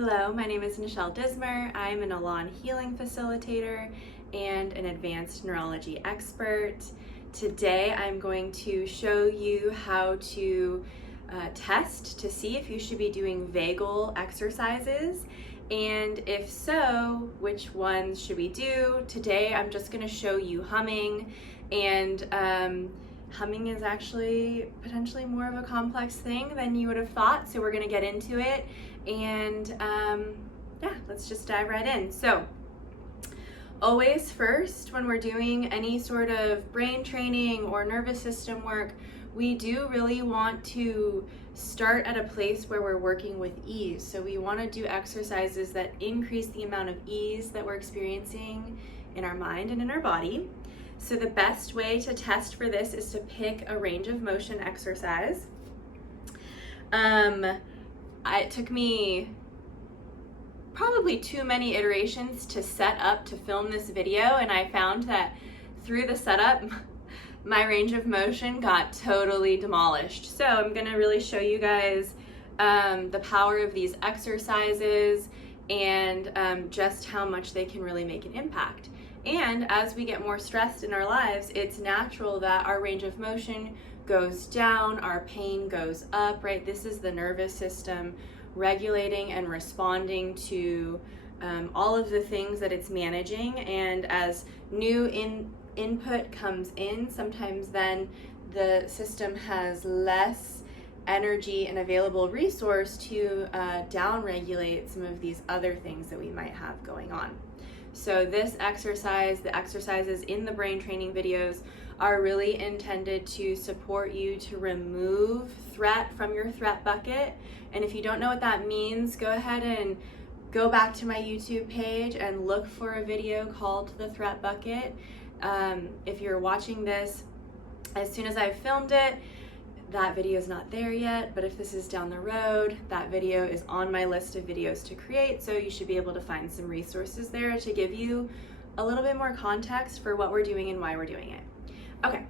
Hello, my name is Nechelle Dismer. I'm an Elan healing facilitator and an advanced neurology expert. Today I'm going to show you how to test to see if you should be doing vagal exercises, and if so, which ones should we do. Today I'm just going to show you humming, and humming is actually potentially more of a complex thing than you would have thought, so we're going to get into it, and yeah, let's just dive right in. So always first, when we're doing any sort of brain training or nervous system work, we do really want to start at a place where we're working with ease. So we want to do exercises that increase the amount of ease that we're experiencing in our mind and in our body. So the best way to test for this is to pick a range of motion exercise. It took me probably too many iterations to set up to film this video, and I found that through the setup, my range of motion got totally demolished. So I'm gonna really show you guys the power of these exercises and just how much they can really make an impact. And as we get more stressed in our lives, it's natural that our range of motion goes down, our pain goes up, right? This is the nervous system regulating and responding to all of the things that it's managing. And as new input comes in, sometimes then the system has less energy and available resource to down-regulate some of these other things that we might have going on. So this exercise, the exercises in the brain training videos, are really intended to support you to remove threat from your threat bucket. And if you don't know what that means, go ahead and go back to my YouTube page and look for a video called The Threat Bucket. If you're watching this as soon as I've filmed it, that video is not there yet, but if this is down the road, that video is on my list of videos to create, so you should be able to find some resources there to give you a little bit more context for what we're doing and why we're doing it. Okay,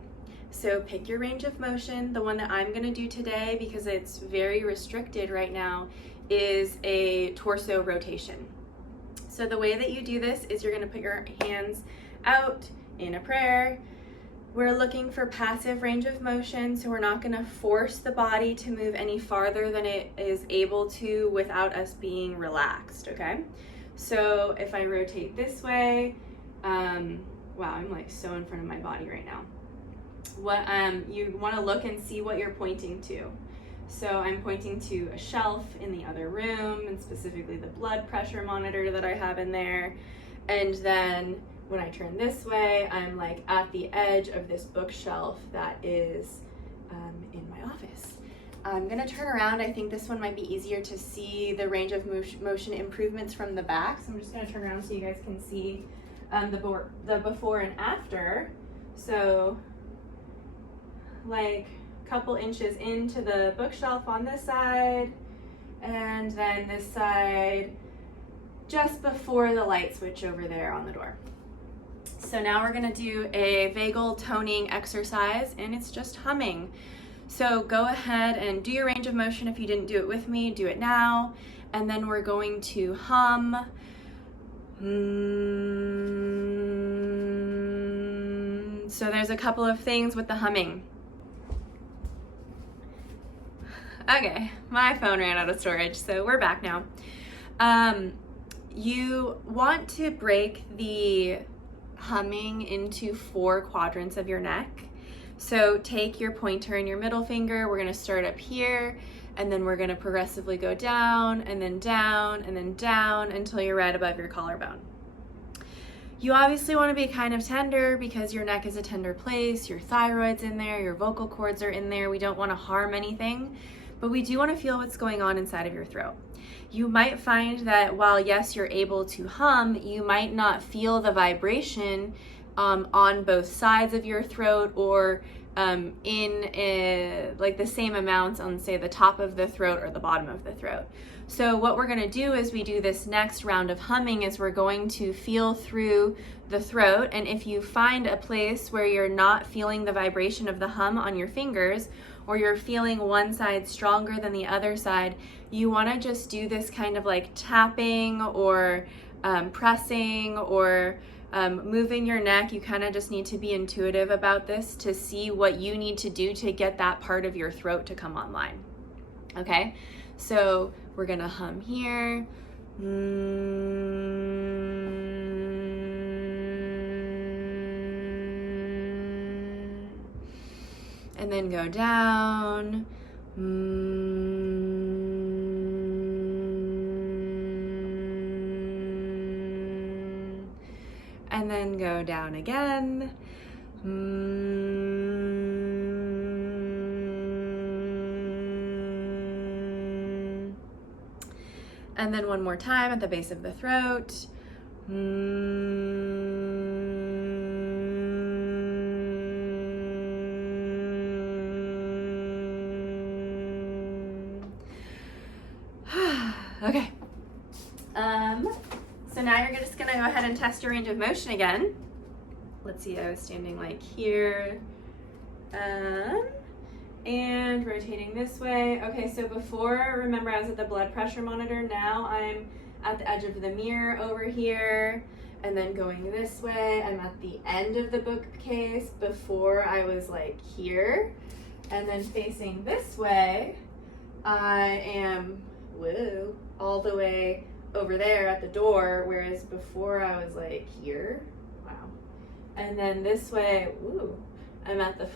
so pick your range of motion. The one that I'm gonna do today, because it's very restricted right now, is a torso rotation. So the way that you do this is you're gonna put your hands out in a prayer. We're looking for passive range of motion, so we're not gonna force the body to move any farther than it is able to without us being relaxed, okay? So if I rotate this way, wow, I'm like so in front of my body right now. You wanna look and see what you're pointing to. So I'm pointing to a shelf in the other room, and specifically the blood pressure monitor that I have in there. And then when I turn this way, I'm like at the edge of this bookshelf that is in my office. I'm gonna turn around. I think this one might be easier to see the range of motion improvements from the back. So I'm just gonna turn around so you guys can see the before and after. So like a couple inches into the bookshelf on this side, and then this side just before the light switch over there on the door. So now we're gonna do a vagal toning exercise, and it's just humming. So go ahead and do your range of motion. If you didn't do it with me, do it now. And then we're going to hum. So there's a couple of things with the humming. Okay, my phone ran out of storage, so we're back now. You want to break the humming into 4 quadrants of your neck. So take your pointer and your middle finger. We're gonna start up here, and then we're gonna progressively go down, and then down, and then down until you're right above your collarbone. You obviously wanna be kind of tender because your neck is a tender place, your thyroid's in there, your vocal cords are in there. We don't wanna harm anything, but we do wanna feel what's going on inside of your throat. You might find that while yes, you're able to hum, you might not feel the vibration on both sides of your throat, or like the same amounts on, say, the top of the throat or the bottom of the throat. So what we're gonna do as we do this next round of humming is we're going to feel through the throat, and if you find a place where you're not feeling the vibration of the hum on your fingers, or you're feeling one side stronger than the other side, you want to just do this kind of like tapping or pressing or moving your neck. You kind of just need to be intuitive about this to see what you need to do to get that part of your throat to come online. Okay, so we're gonna hum here. And then go down. And then go down again. And then one more time at the base of the throat. Okay. So now you're just gonna go ahead and test your range of motion again. Let's see, I was standing like here. And rotating this way. Okay, so before, remember I was at the blood pressure monitor. Now I'm at the edge of the mirror over here. And then going this way, I'm at the end of the bookcase. Before I was like here. And then facing this way, I am, whoa, all the way over there at the door, whereas before I was like here. Wow. And then this way, woo, I'm at the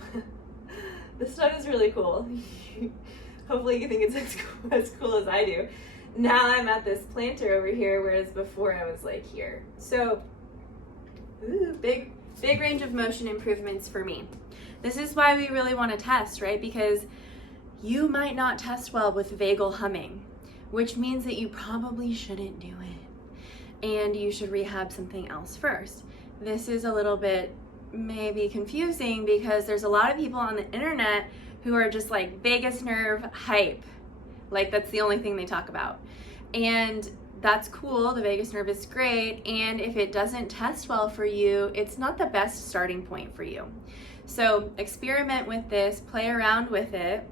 this stuff is really cool. Hopefully you think it's as cool as I do. Now I'm at this planter over here, whereas before I was like here. So, ooh, big range of motion improvements for me. This is why we really want to test, right? Because you might not test well with vagal humming, which means that you probably shouldn't do it. And you should rehab something else first. This is a little bit maybe confusing because there's a lot of people on the internet who are just like vagus nerve hype. Like that's the only thing they talk about. And that's cool, the vagus nerve is great. And if it doesn't test well for you, it's not the best starting point for you. So experiment with this, play around with it,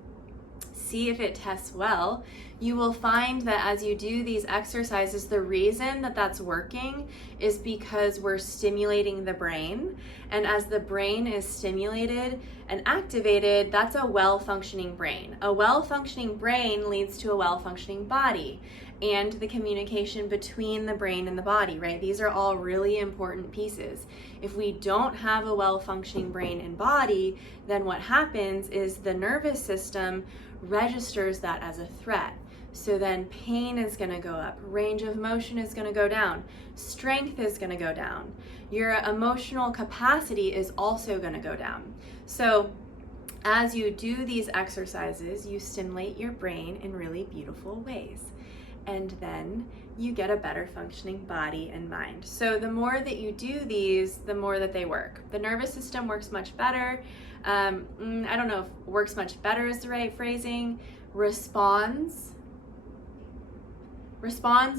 see if it tests well. You will find that as you do these exercises, the reason that that's working is because we're stimulating the brain. And as the brain is stimulated and activated, that's a well-functioning brain. A well-functioning brain leads to a well-functioning body and the communication between the brain and the body, right? These are all really important pieces. If we don't have a well-functioning brain and body, then what happens is the nervous system registers that as a threat. So then pain is going to go up, range of motion is going to go down, strength is going to go down, your emotional capacity is also going to go down. So as you do these exercises, you stimulate your brain in really beautiful ways. And then you get a better functioning body and mind. So the more that you do these, the more that they work. The nervous system works much better. I don't know if works much better is the right phrasing. Responds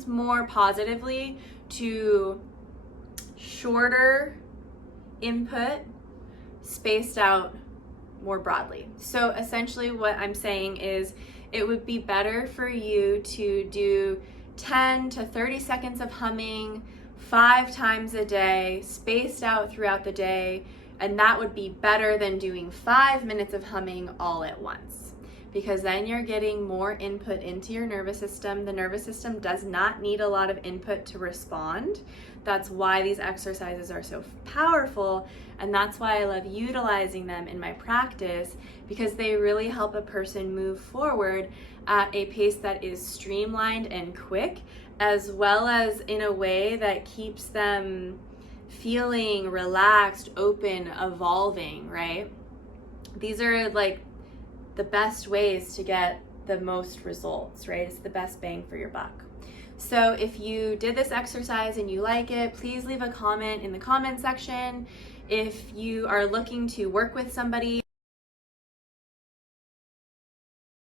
more positively to shorter input spaced out more broadly. So essentially what I'm saying is it would be better for you to do 10 to 30 seconds of humming 5 times a day, spaced out throughout the day, and that would be better than doing 5 minutes of humming all at once. Because then you're getting more input into your nervous system. The nervous system does not need a lot of input to respond. That's why these exercises are so powerful, and that's why I love utilizing them in my practice, because they really help a person move forward at a pace that is streamlined and quick, as well as in a way that keeps them feeling relaxed, open, evolving, right? These are like the best ways to get the most results, right? It's the best bang for your buck. So if you did this exercise and you like it, please leave a comment in the comment section. If you are looking to work with somebody